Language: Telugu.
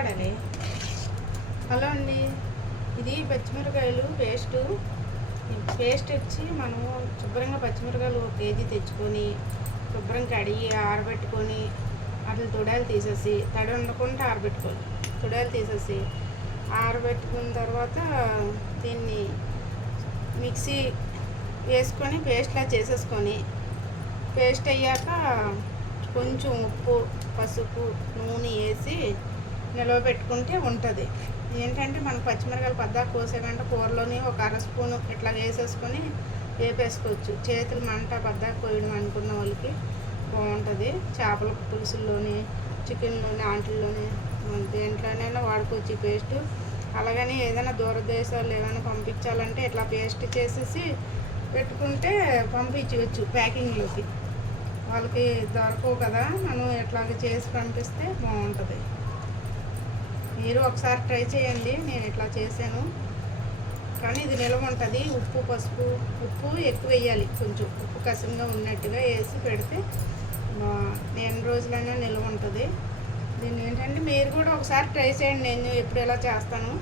మాట్లాడాలి. హలో అండి, ఇది పచ్చిమిరకాయలు పేస్ట్ వచ్చి మనము శుభ్రంగా పచ్చిమిరకాయలు 1 కేజీ తెచ్చుకొని శుభ్రంగా కడిగి ఆరబెట్టుకొని అట్లా తొడాలు తీసేసి తడి ఉండకుండా ఆరబెట్టుకోవాలి. తొడాలు తీసేసి ఆరబెట్టుకున్న తర్వాత దీన్ని మిక్సీ వేసుకొని పేస్ట్లా చేసేసుకొని పేస్ట్ అయ్యాక కొంచెం ఉప్పు, పసుపు, నూనె వేసి నిలవ పెట్టుకుంటే ఉంటుంది. ఏంటంటే మనకు పచ్చిమిరకాయలు పద్దాక కోసేకంటే కూరలోని ఒక 1/2 స్పూను ఇట్లా వేసేసుకొని వేపేసుకోవచ్చు. చేతులు మంట పద్దాక కోయడం అనుకున్న వాళ్ళకి బాగుంటుంది. చేపల పులుసుల్లోని, చికెన్లోని, ఆంటిల్లోని, దేంట్లోనైనా వాడుకోవచ్చు ఈ పేస్టు. అలాగని ఏదైనా దూరదేశాలు ఏమైనా పంపించాలంటే ఇట్లా పేస్ట్ చేసేసి పెట్టుకుంటే పంపించవచ్చు ప్యాకింగ్లోకి. వాళ్ళకి దొరకవు కదా, మనం ఎట్లాగ చేసి పంపిస్తే బాగుంటుంది. మీరు ఒకసారి ట్రై చేయండి. నేను ఇట్లా చేశాను కానీ ఇది నిల్వ ఉంటుంది. ఉప్పు, పసుపు, ఉప్పు ఎక్కువ వేయాలి, కొంచెం ఉప్పు కసంగా ఉన్నట్టుగా వేసి పెడితే ఎన్ని రోజులైనా నిల్వ ఉంటుంది. దీన్ని ఏంటంటే మీరు కూడా ఒకసారి ట్రై చేయండి. నేను ఎప్పుడు ఎలా చేస్తాను